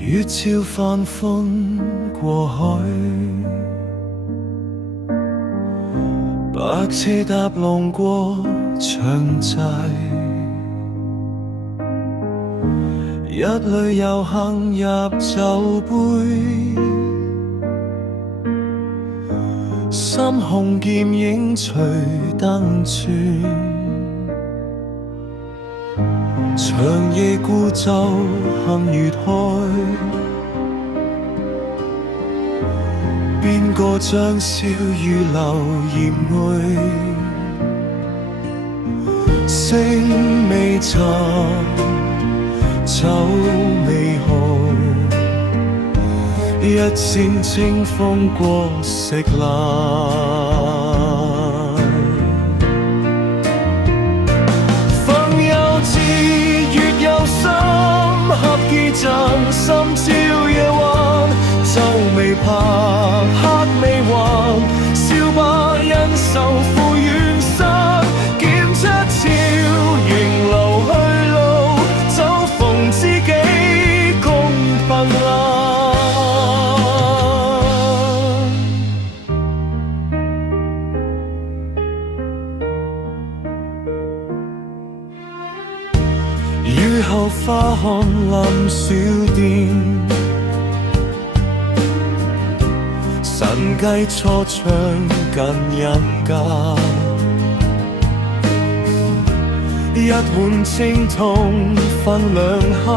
月照泛風過海，白車搭浪過長堤，一縷又行入酒杯，深紅劍影隨燈轉，長夜孤舟行月海，邊個將笑語留鹽味？星未沉，酒未寒，一線清風過石欄。風又至，月又深，合結贈心照夜還。晝未怕，黑未還，笑吧因仇負怨生。劍出鞘，仍留去路，酒逢知己共憑欄。雨後花看臨小店，神計初唱近人家，一碗清痛分兩蝦，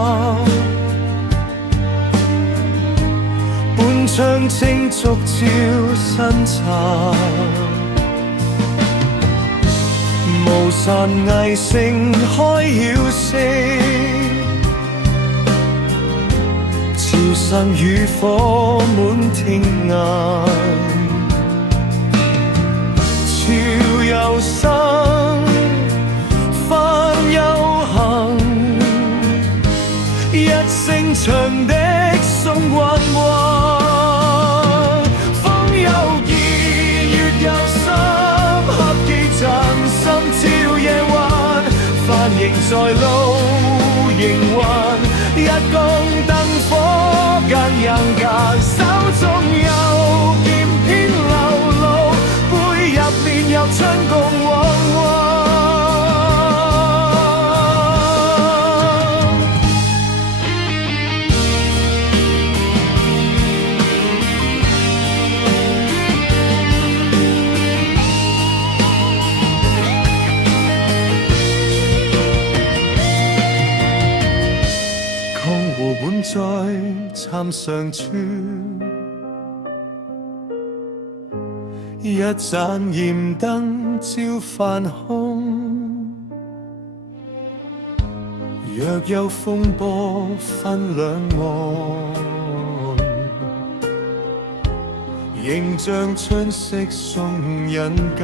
半窗青燭照新茶，無傘藝聲開曉聲，潮汕漁火滿天涯，潮又生，帆又行，一聲長的送慣慣。風又熱，月又深，合結贈心照夜還。帆仍在路，仍還一江燈火間人間，手中有劍偏流露，背入面有春共往還。江湖本在參上村，一盞鹽燈照泛空，若有風波分兩岸，仍像春色送人間。